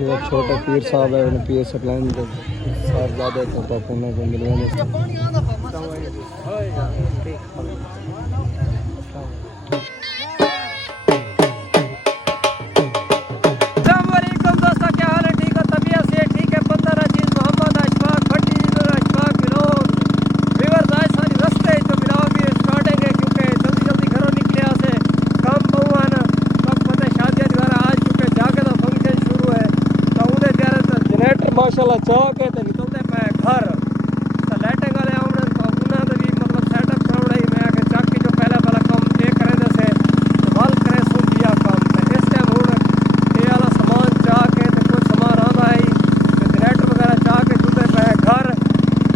ये छोटे पीर साहब है उन्हें पीर सप्लाइन साहबजादे को पापुना को मिलवाने माशाल्लाह चाह के ते निकलते पे घर तो लाइटिंग वाले आउण तो उन्हां दा भी मतलब सेटअप कराउणा ही मैं के चाकी जो पहला काम ये करे से हल करे सुन दिया काम ते इस टाइम हुण ये वाला सामान चाह के ते कुछ सामान आंदा है ते जनरेटर वगैरह चाह के जुदे पे घर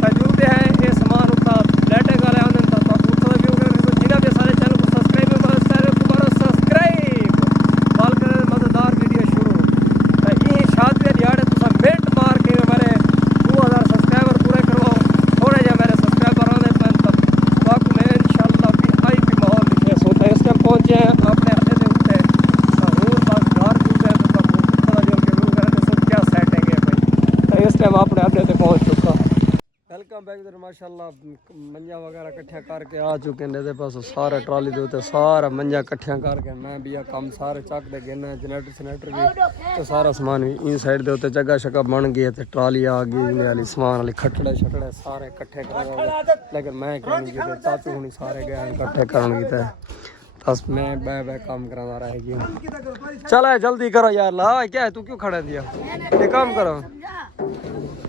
ते जुदे है ये सामान उता लाइटिंग वाले आउण तो उता भी होगा जिना भी सारे चैनल को सब्सक्राइब में सारे को सब्सक्राइब बाल करे मजेदार वीडियो शुरू ते ये शादी दिहाड़े तुसा मिनट अपने अड्डे से पहुंच चुका। वेलकम बैक इधर माशाल्लाह मंजा वगैरह इकट्ठा करके आ चुके हैं दे पास सारा ट्राली दे उत्ते सारा मंजा इकट्ठा करके मैं भी काम सारे चक दे गिना जनरेटर भी तो सारा सामान भी इन साइड दे उत्ते जगह शगह बन गई ते ट्राली आ गई वाली सामान वाली खटड़े छटड़े सारे इकट्ठे करा लेकिन मैं कहूँ चाचू हुनी सारे गए इकट्ठे करन कीते बस मैं बह काम करा रहा है। चल जल्दी करो यार ला क्या है तू क्यों खड़ा दिया ये काम करो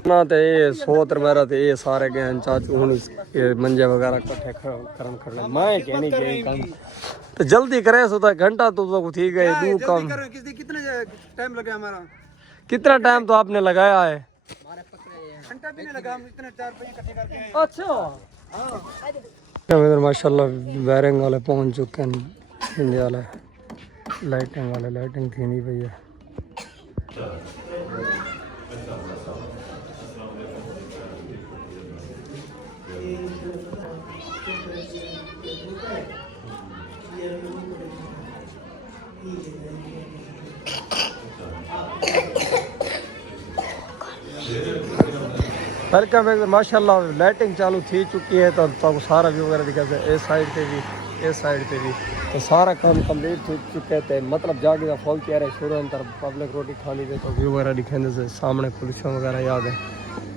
ना तो ये सोत मेरा तो ये सारे गए चाचू हुनी मंजे वगैरह इकट्ठे करन खड़े मैं कहनी के काम तो जल्दी करे सो तो घंटा तो ठीक है दू काम कितने टाइम लगे हमारा कितना टाइम तो आपने लगाया है घंटा भी नहीं लगा हम इतने 4 पहिए इकट्ठे करके आए। अच्छा इधर माशाल्लाह वायरिंग वाले पहुंच चुके हैं इंडिया वाले लाइटिंग थी नहीं भैया वेलकम बैक माशाल्लाह लाइटिंग चालू थी चुकी है तो सारा व्यू वगैरह दिखा इस साइड पे भी इस साइड पे भी तो सारा काम कंप्लीट हो चुके थे मतलब जाके का फॉल तैयार है शुरू अंतर पब्लिक रोटी खानी थे तो व्यू वगैरह दिखाने से सामने पुलिस वगैरह याद है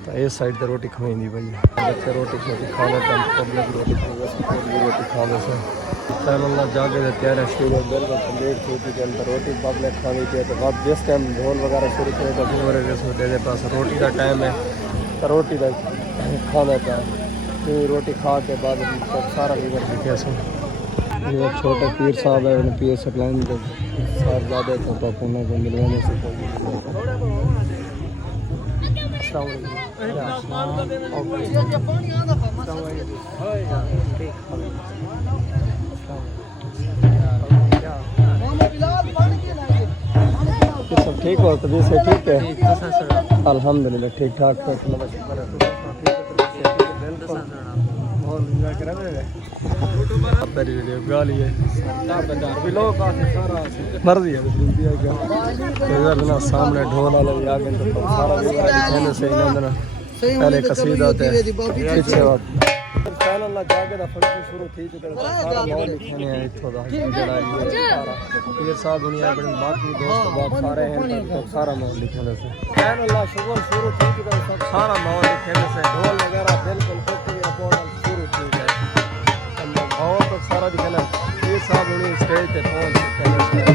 तो इस साइड से रोटी खाई भाई बच्चे रोटी खा लेते पब्लिक रोटी खा ले से अल्लाह जाके तैयार है शुरू बिल्कुल कंप्लीट हो चुके अंदर रोटी पब्लिक खानी थी तो बाद जिस टाइम ढोल वगैरह शुरू किए तो फिर पास रोटी का टाइम है तो रोटी का खाना था फिर रोटी खा के बाद तो सारा लीवर दिखे सो ये छोटे पीर साहब है उन्हें पीर सप्लाइन को साहबजादे को पापुना को मिलवाने से सब ठीक हो तभी से ठीक है अल्हम्दुलिल्लाह ठीक ठाक मर्जी है सामने ढोल वाले आ गए तो सारा पहले कसीदा पीछे जाके दा फंक्शन शुरू थी चुका सारा माहौल लिखने है इथों दा जेड़ा ये सारा पीर साहब दुनिया बड़े बाकी दोस्त बाप सारे हैं तो सारा माहौल लिखने से सुबह शुरू थी चुका सब सारा माहौल लिखने से ढोल वगैरह बिल्कुल पट्टी रिपोर्ट शुरू थी गए माहौल तो सारा दिखना पीर साहब उन्हें स्टेज पे पहुंच चुके हैं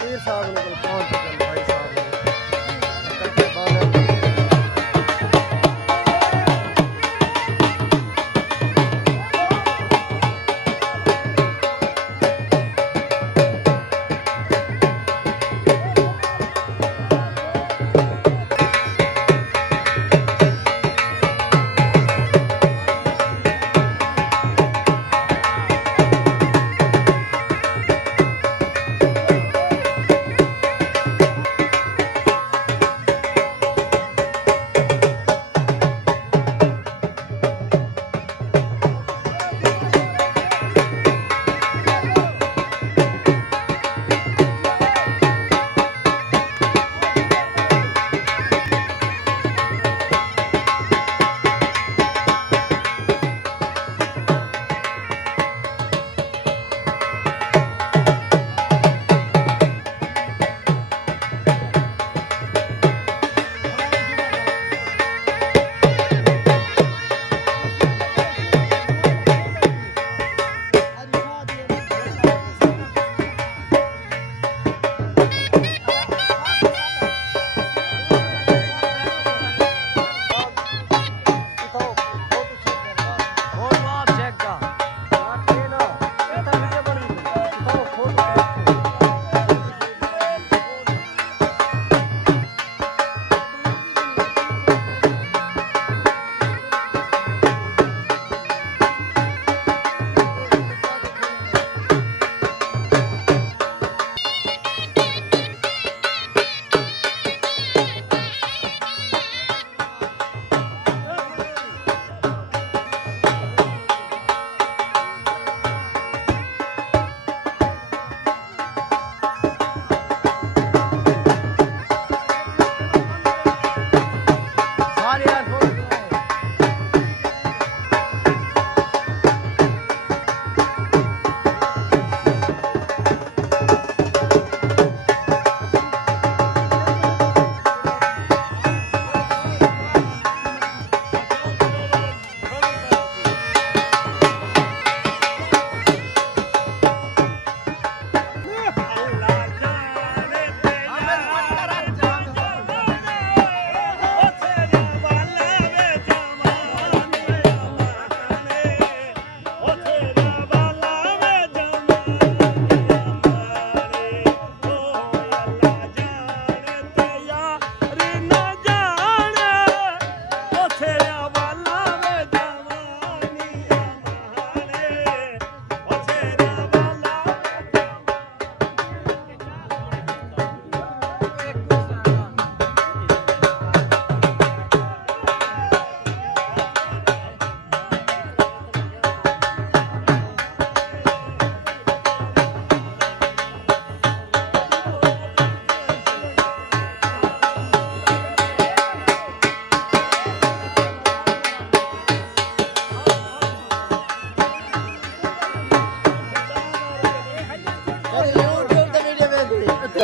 पीर साहब ने पहुंच चुके हैं भाई साहब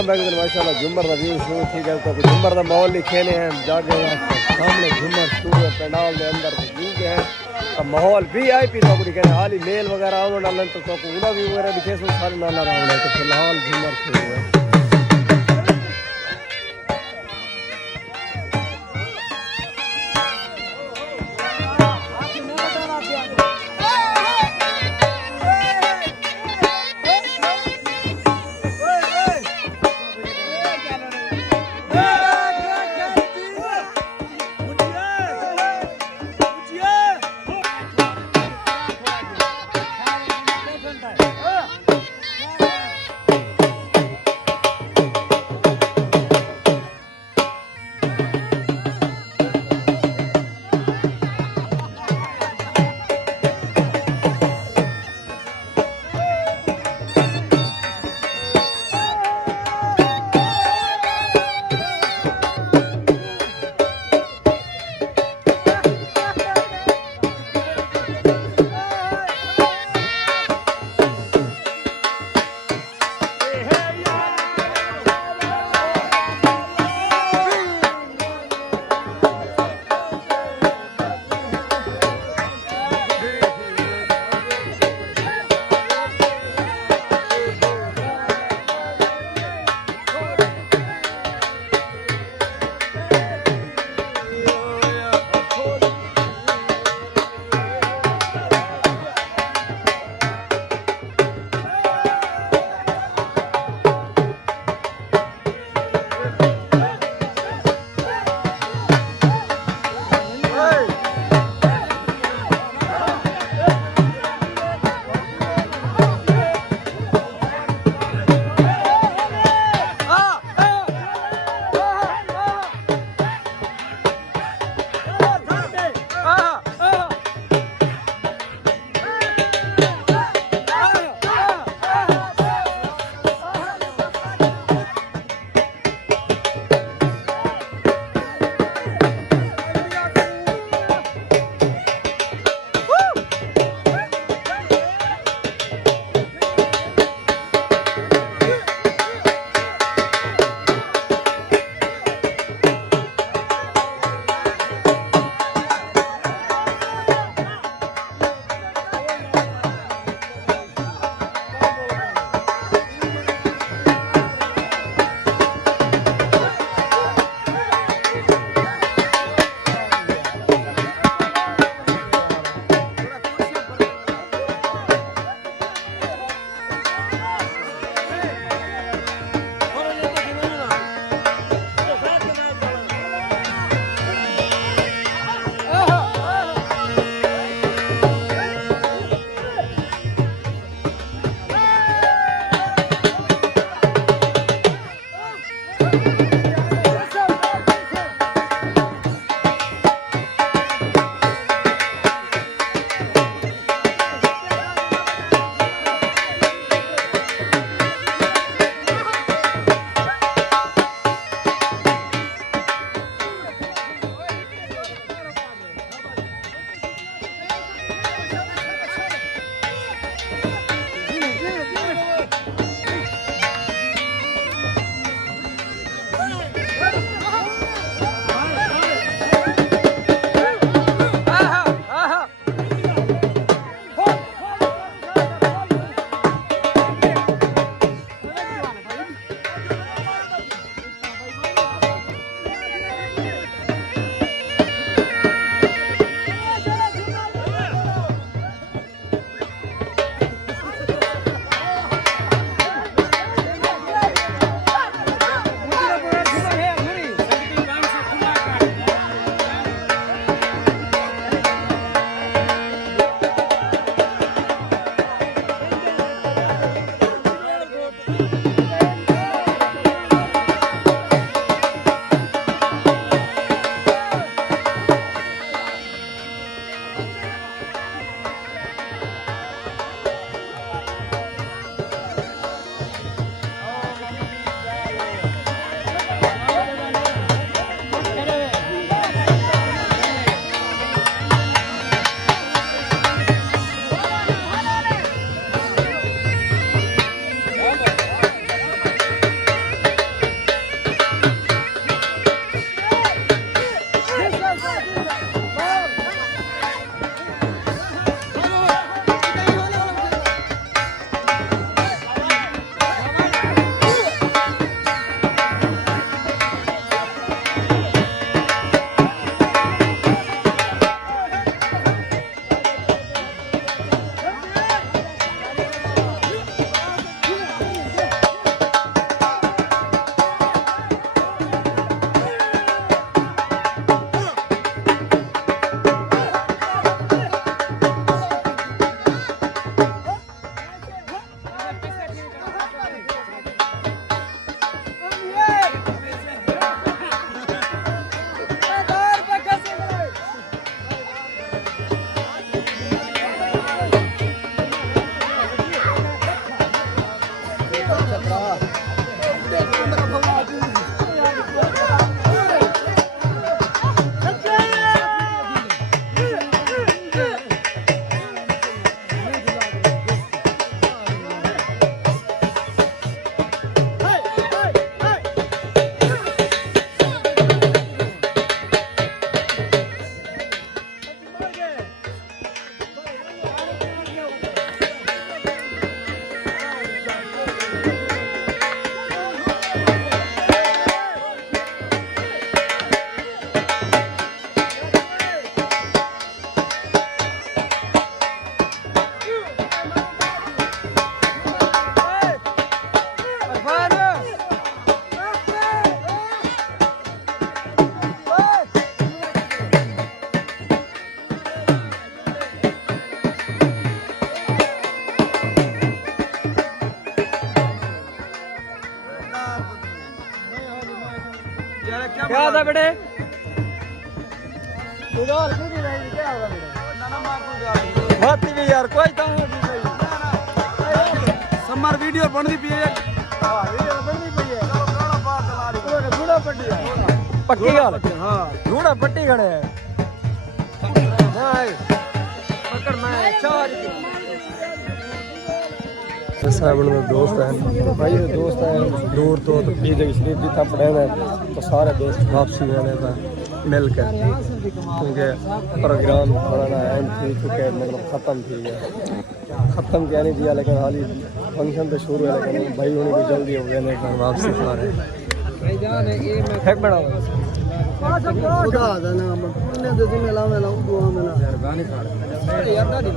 वेलकम बैक माशाल्लाह झुमर का व्यू शुरू थी गया तो झुमर का माहौल लिखे ने हैं जाके सामने झुमर शुरू है पंडाल के अंदर व्यू के हैं तो माहौल VIP तो पूरी कहने हाल ही मेल वगैरह आओ डालन तो पूरा व्यू वगैरह दिखे सो सारे नाला रावण है तो फिलहाल झुमर शुरू है ਆਦਾ ਬੇਟੇ ਉਧਾਰ ਕਿਉਂ ਨਹੀਂ ਰਹੀ ਕੀ ਆਦਾ ਬੇਟੇ ना मां को गाल ਬਾਤੀ ਵੀ ਯਾਰ ਕੋਈ ਤਾਂ ਨਹੀਂ ਸਹੀ समर वीडियो बनदी पई है ਹਾਂ ਵੀਡੀਓ ਬਣਦੀ ਪਈ ਹੈ चलो काला बात चला रही ਉਹ ਧੂੜਾ ਪੱਟੀ ਆ ਪੱਕੀ ਗੱਲ हां ਧੂੜਾ ਪੱਟੀ ਖੜੇ ਹੈ ਨਹੀਂ ਪਕੜ ਮੈਂ ਚਾਰ साहब मेरे दोस्त हैं भाई ये दोस्त हैं दूर तो पीर शरीफ भी था पढ़े हुए तो सारे दोस्त वापसी आने का मिल कर क्योंकि प्रोग्राम थोड़ा एंड थी चुके मतलब ख़त्म थी गया ख़त्म क्या नहीं दिया लेकिन हाल ही फंक्शन तो शुरू है लेकिन भाई उन्हें भी जल्दी हो गया लेकिन वापसी आ रहे फेंक बड़ा खुदा दा नाम पुण्य दे तुम्हें लावे लाऊं दुआ में ना मेहरबानी कर यार दादी